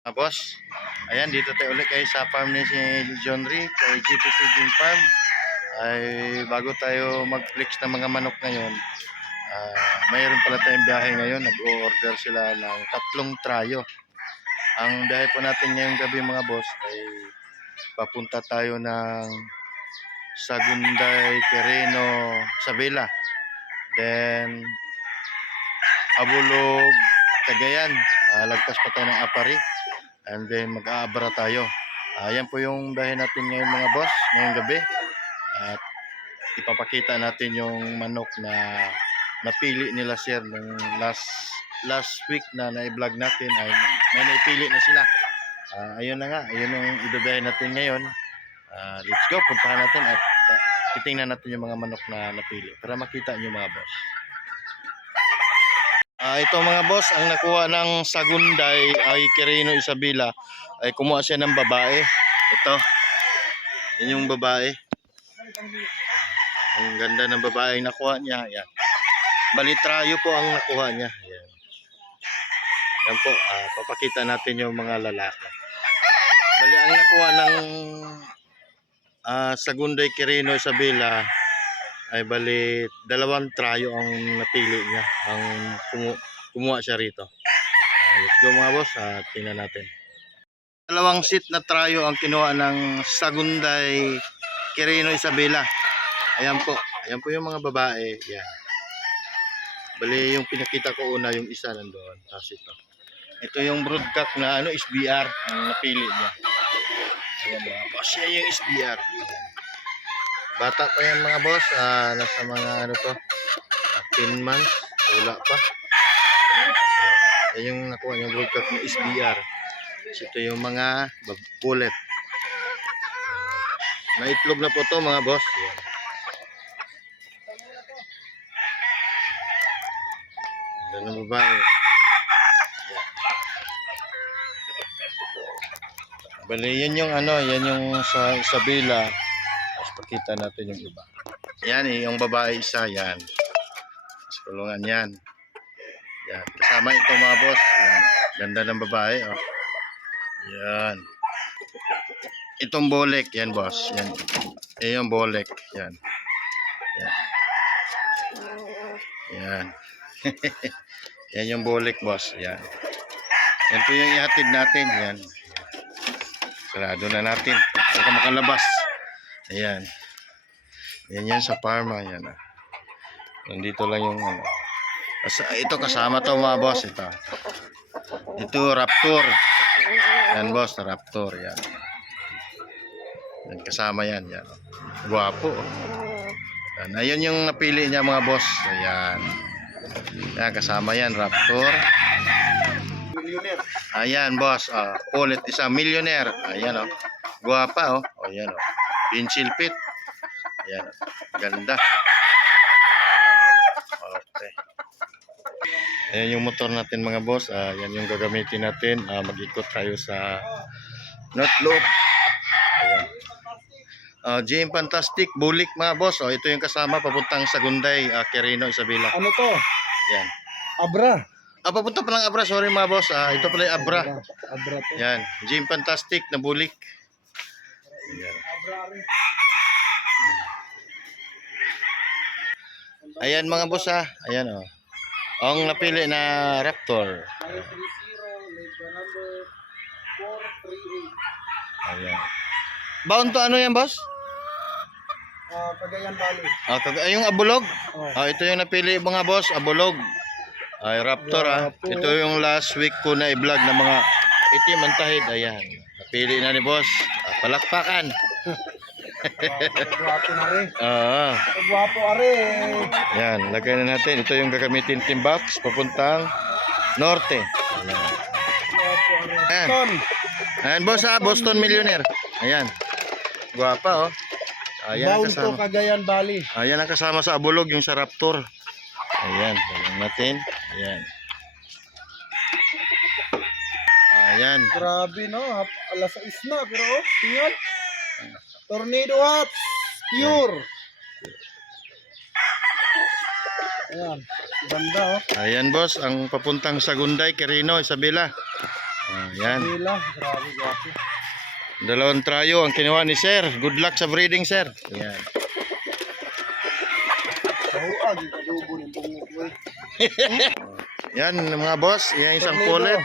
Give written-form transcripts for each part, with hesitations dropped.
Boss, ayan dito tayo ulit kayo sa farm ni si John Ray kay GPC Game Farm. Ay bago tayo mag-flex ng mga manok ngayon, mayroon pala tayong biyahe ngayon. Nag-o-order sila ng 3 trayo. Ang biyahe po natin ngayong gabi mga boss ay papunta tayo ng Sagunday, Quirino, Isabela. Then Abulog, Cagayan. Lagpas pa tayo ng Apari. And then mag-aabra tayo. Ayan po yung biyahe natin ngayon mga boss, ngayong gabi. At ipapakita natin yung manok na napili nila sir nung last week na na-vlog natin. Ay may naipili na sila. Ayun na nga, ayun yung ibibiyahe natin ngayon. Let's go, puntahan natin at titingnan natin yung mga manok na napili para makita nyo mga boss. Ito mga boss, ang nakuha ng Sagunday ay Quirino Isabela ay kumuha siya ng babae. Ito, yun yung babae. Ang ganda ng babae nakuha niya. Yan. Balitrayo po ang nakuha niya. Yan, yan po, papakita natin yung mga lalaki. Bali ang nakuha ng Sagunday Quirino Isabela ay bali 2 trayo ang napili niya, ang kumuha siya rito. Let's go mga boss, tingnan natin. 2 seat na trayo ang kinuha ng Sagunday Quirino Isabela. Ayan po yung mga babae. Yan. Bali yung pinakita ko una, yung isa nandoon. Tapos ito yung broodcock na SBR ang napili niya. Ayan mga boss, yan yung SBR. Bata pa yan mga boss, nasa mga 10 months, wala pa. Yan yung nakuha yung broodcock ng SBR. Ito yung mga bullet. Naitlog na po to mga boss. Yan. Ganda ng babae. Bali yan yung yan yung sa Isabela. Tapos pakita natin yung iba. Yan yung babae isa yan. Sa kulungan yan. Yan. Kasama ito mga boss. Yan. Ganda ng babae oh. Yan. Itong bolek yan boss. Yan. Yung bolek yan. Yan. Yan. Yan yung bolek boss. Yan. Yan po yung ihatid natin. Yan. Sarado na natin. Baka makalabas. Ayan. Yan sa Parma. Yan. Nandito lang yung ito kasama to mga boss. Ito Raptor. Yan boss. Raptor. Yan. Yan kasama yan. Yan. Guwapo. Yan. Ayun yung napili niya mga boss. Ayan. Yan kasama yan. Raptor. Ayan boss, ulit isang millionaire. Ayan oh. Guwapa oh. Ayan oh. Pencil pit. Ayan oh. Ganda. Okay. Ayan yung motor natin mga boss. Yan yung gagamitin natin. Mag-ikot tayo sa North Loop. Ayan. GM Fantastic Bulik mga boss. Ito yung kasama papuntang Sagunday, Quirino Isabela. Ano to? Yan. Abra. Papunta pa lang Abra, sorry mga boss. Ito pala yung Abra. Abra to. Yan, Gym Fantastic na bulik. Yan. Ayan mga boss Ayan oh. Ang napili na Raptor. Ayan. Bound to ano yan boss? Cagayan Valley. Yung Abulog? Ito yung napili mga boss, Abulog. Ay Raptor Ito yung last week ko na i-vlog ng mga itim ang tahid. Ayan. Napili na ni boss. Palakpakan. Guwapo na rin. Oo. Guwapo are. Yan, lagay na natin. Ito yung gagamitin team box papuntang norte. Ayan. Guwapo are. Ayan. Ton. Ayan boss Boston Millionaire. Ayan. Guwapa oh. Ayan Bound to Cagayan Valley. Ayan ang kasama sa Abulog, yung sa Raptor. Ayan, tingnan natin. Ayan. Ayan. Grabe no, alas 6 na pero tingnan. Tornado Hats pure. Ayan, ganda oh. Ayan boss, ang papuntang Sagunday, Quirino, Isabela. Yan. Isabela, grabe gwapo. Dalawang trayo ang kinuha ni Sir. Good luck sa breeding, Sir. Yan. Sahuag, adobo ng bungo ko eh. Yan mga boss. Yan isang Tornado. kulit.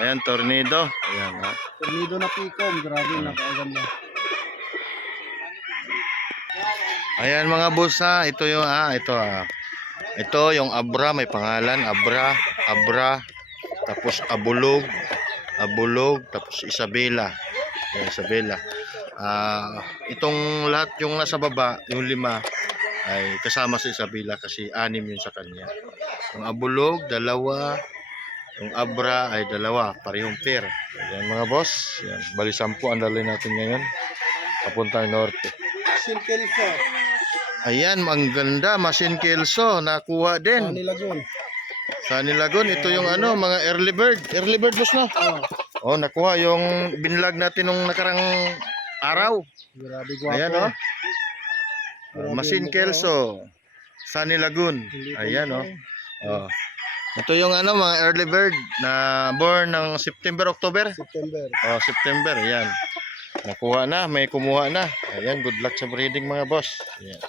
Ayan, tornado. Ayan, ha. Tornado na pikom, grabe napakaganda. Ayan mga boss ha. Ito yung ito ha. Ito yung Abra, may pangalan. Abra. Tapos Abulog. Tapos Isabela. Ayan, Isabela. Itong lahat yung nasa baba, yung 5 ay kasama sa Isabela kasi 6 yun sa kanya. Yung Abulog, 2. Yung Abra ay 2, parehong pair. Ayan mga boss. Ayan. Bali 10 ang dali natin ngayon. Papuntang norte. Silkelso, Ayan, ang ganda. Masin Kelso. Nakuha din. Manilagon. Sa Nilagon. Ito yung mga early bird. Early bird boss na. Oh, nakuha yung binlag natin nung nakarang araw. Grabe gwapo. Ayan oh. Grabe Masin yung mukha, Kelso. Sa Nilagon. Hindi ko Ayan ito oh. Oh. Ito yung mga early bird na born ng September, October. September. Oh, September. Ayan. Nakuha na. May kumuha na. Ayan. Good luck sa breeding mga boss. Ayan.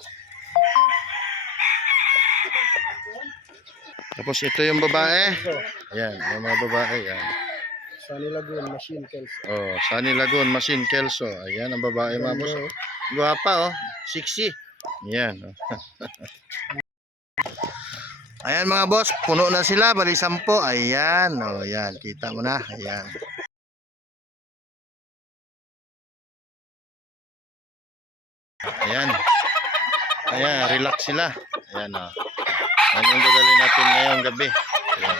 Tapos ito yung babae. Ayan. Yung mga babae. Ayan. Sanilagon, Machine Kelso. Oh, Sunny Lagoon, Masin Kelso. Ayan ang babae mga boss. Guwapa oh. Sexy. Ayan. Oh. Ayan mga boss, puno na sila, bali 10. Ayan, oh, ayan, kita mo na. Ayan. Ayan. Ayan, relax sila. Ayan oh. Ayan yung dadali natin ngayong gabi. Ayan.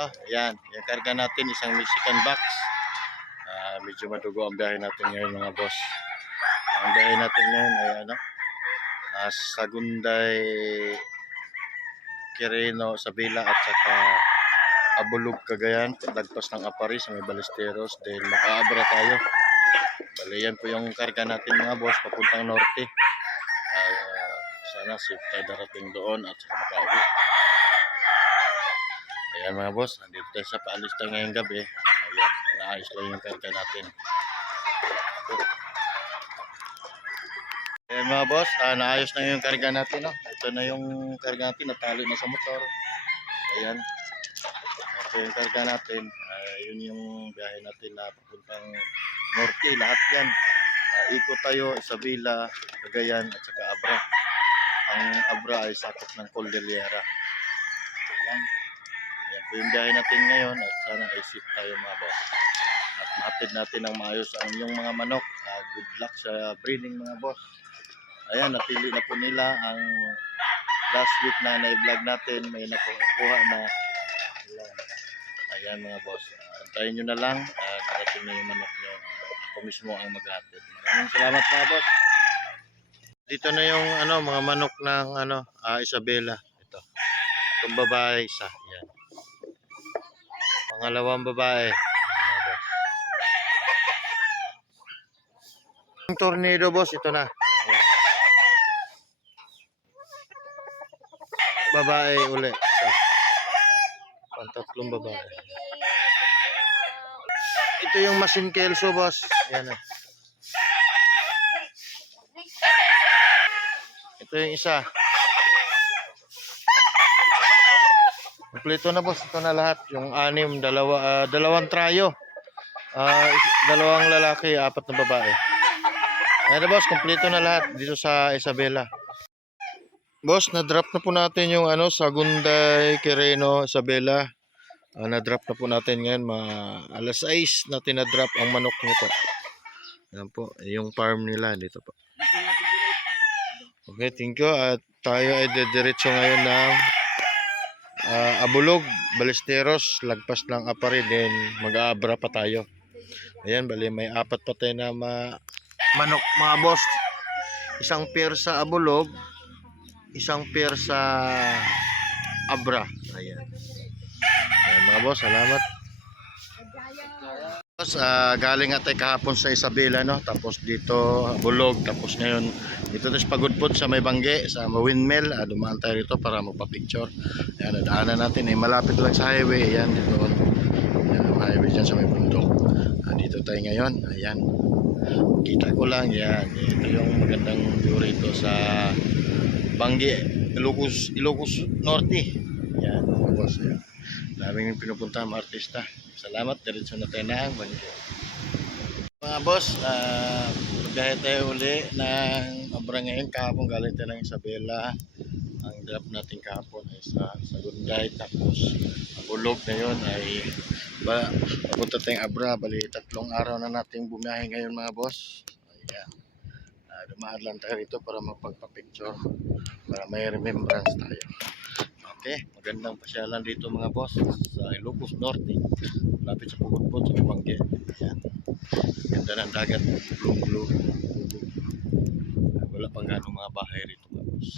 Oh, ayan, yung karga natin isang Mexican box. Medyo madugo ang biyahe natin ngayon mga boss. Ang biyahe natin ngayon ay Sagunday, Quirino, Sabila at saka Abulog, Cagayan. Lagpas ng Apari sa may Ballesteros dahil mag-aabra tayo. Bali yan po yung karga natin mga boss papuntang norte. Sana safe tayo darating doon at saka makauwi. Ayan mga boss, nandito tayo sa paalis tayo ngayong gabi. Ayan, naayos lang yung karga natin. Ayan mga boss, naayos na yung karga natin. No? Ito na yung karga natin, natali na sa motor. Ayan, ito yung karga natin. Yun yung biyahe natin na papuntang norte, lahat yan. Ikot tayo, Isabela, Cagayan at saka Abra. Ang Abra ay sakop ng Cordillera. Ayan. Ayan po yung biyahe natin ngayon at sana ay safe tayo mga boss. At mahatid natin ang maayos ang inyong mga manok. Good luck sa breeding mga boss. Ayan, napili na po nila ang last week na na-vlog natin. May nakuha na. Ayan mga boss. Antayin nyo na lang. Darating na yung manok nyo. Ako mismo ang maghatid. Maraming salamat mga boss. Dito na yung mga manok ng Isabela. Ito. Itong babae isa. Ayan. Pangalawang babae. Ang tornado boss, ito na. Babae uli. Isa. Pantatlong babae. Ito yung Masin Kelso boss. Ayan na. Ito yung isa. Kompleto na boss, ito na lahat. Yung 6, dalawang trayo. 2 lalaki, 4 na babae. Ayan na boss, kompleto na lahat dito sa Isabela. Boss, na-drop na po natin yung Sagunday, Quirino, Isabela. Na-drop na po natin ngayon. Alas 6 natin na-drop ang manok nito. Ayan po, yung farm nila dito po. Okay, thank you. At tayo ay dediretso ngayon ng Abulog, Ballesteros, lagpas ng Apari, then mag-aabra pa tayo. Ayan, bali may 4 pa tayo na manok mga boss. Isang pair sa Abulog, isang pair sa Abra. Ayan. Ayan mga boss, salamat. Tapos, galing nga tayo kahapon sa Isabela, no? Tapos dito Bulog, tapos ngayon dito tayo sa Pagudpod sa May Bangge, sa Windmill. Dumaan tayo rito para magpa-picture. Ayan, nadaanan natin malapit lang sa highway. Ayan, dito. Ayan, ang highway dyan sa may bundok. Dito tayo ngayon. Ayan. Kita ko lang, yan. Ito yung magandang view rito sa Bangge, Ilocos Norte. Ayan, mga boss. Ayan. Daming pinupunta mga artista. Salamat, diretso na tayo ng Bangge. Mga boss, magdahe tayo uli ng Abra ngayon. Kahapon galing tayo ng Isabela. Ang drop natin kahapon ay sa Lunday. Tapos ang Bulog na yun ay papunta tayong Abra. Bali 3 araw na nating bumiyahe ngayon mga boss. Ayan. Dumaan lang tayo rito para magpagpa-picture. Para may remembrance tayo. Okay, magandang pasyalan dito mga boss sa Ilocos Norte. Lapit sa Pugudpod sa Bangge. Ayan. Ganda ng dagat, blue. Wala pang ganong mga bahay rito mga boss.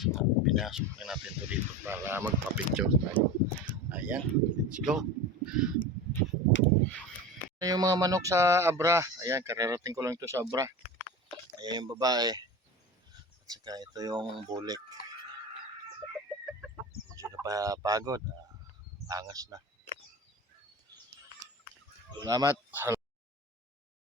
Pinasok na natin to dito para magpa-picture tayo. Ayan, let's go. Yung mga manok sa Abra. Ayan, kararating ko lang ito sa Abra. Ayan yung babae. At saka ito yung bulik. Medyo napapagod. Angas na. Salamat.